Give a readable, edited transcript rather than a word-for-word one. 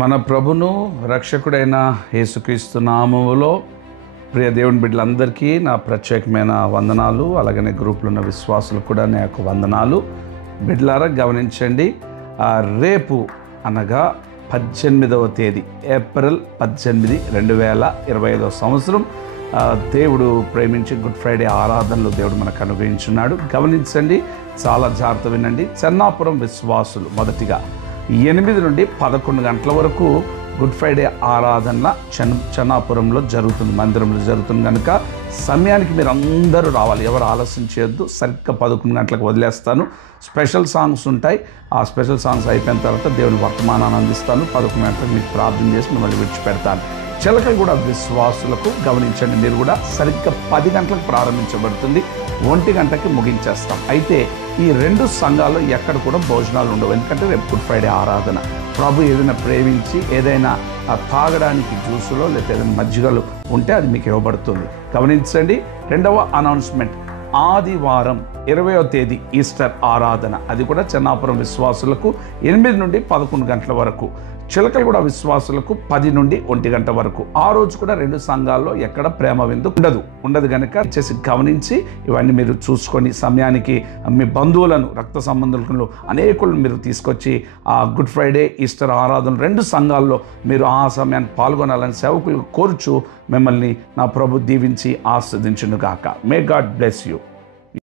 మన ప్రభును రక్షకుడైన యేసుక్రీస్తు నామములో ప్రియ దేవుని బిడ్డలందరికీ నా ప్రత్యేకమైన వందనాలు. అలాగనే గ్రూప్లో ఉన్న విశ్వాసులకు కూడా నా యొక్క వందనాలు. బిడ్డలారా గమనించండి, రేపు అనగా 18వ తేదీ ఏప్రిల్ 18, 2025 సంవత్సరం దేవుడు ప్రేమించి గుడ్ ఫ్రైడే ఆరాధనలు దేవుడు మనకు అనుగ్రహించున్నాడు. గమనించండి, చాలా జాగ్రత్త వినండి. చెన్నాపురం విశ్వాసులు మొదటిగా 8 నుండి 11 గంటల వరకు గుడ్ ఫ్రైడే ఆరాధన చెన్నాపురంలో జరుగుతుంది, మందిరంలో జరుగుతుంది. కనుక సమయానికి మీరు అందరూ రావాలి, ఎవరు ఆలస్యం చేయొద్దు. సరిగ్గా 11 గంటలకు వదిలేస్తాను. స్పెషల్ సాంగ్స్ ఉంటాయి. ఆ స్పెషల్ సాంగ్స్ అయిపోయిన తర్వాత దేవుని వర్తమానాన్ని అందిస్తాను. 11 గంటలకు మీకు ప్రార్థన చేసి మిమ్మల్ని విడిచిపెడతాను. చిలకలు కూడా విశ్వాసులకు గమనించండి, మీరు కూడా సరిగ్గా 10 గంటలకు ప్రారంభించబడుతుంది, 1 గంటకి ముగించేస్తాం. అయితే ఈ 2 సంఘాల్లో ఎక్కడ కూడా భోజనాలు ఉండవు, ఎందుకంటే రేపు గుడ్ ఫ్రైడే ఆరాధన. ప్రభు ఏదైనా ప్రేమించి ఏదైనా తాగడానికి జ్యూసులో లేదా ఏదైనా మజ్జిగలు ఉంటే అది మీకు ఇవ్వబడుతుంది. గమనించండి. 2వ అనౌన్స్మెంట్, ఆదివారం 20వ తేదీ ఈస్టర్ ఆరాధన. అది కూడా చెన్నాపురం విశ్వాసులకు 8 నుండి 11 గంటల వరకు, చిలకలు కూడా విశ్వాసులకు 10 నుండి 1 గంట వరకు. ఆ రోజు కూడా 2 సంఘాల్లో ఎక్కడ ప్రేమ విందు ఉండదు కనుక చేసి గమనించి ఇవన్నీ మీరు చూసుకొని సమయానికి మీ బంధువులను, రక్త సంబంధులను అనేకులను మీరు తీసుకొచ్చి ఆ గుడ్ ఫ్రైడే ఈస్టర్ ఆరాధన 2 సంఘాల్లో మీరు ఆ సమయాన్ని పాల్గొనాలని సేవకులు కోరుచు మిమ్మల్ని నా ప్రభు దీవించి ఆస్వాదించును గాక. May God bless you.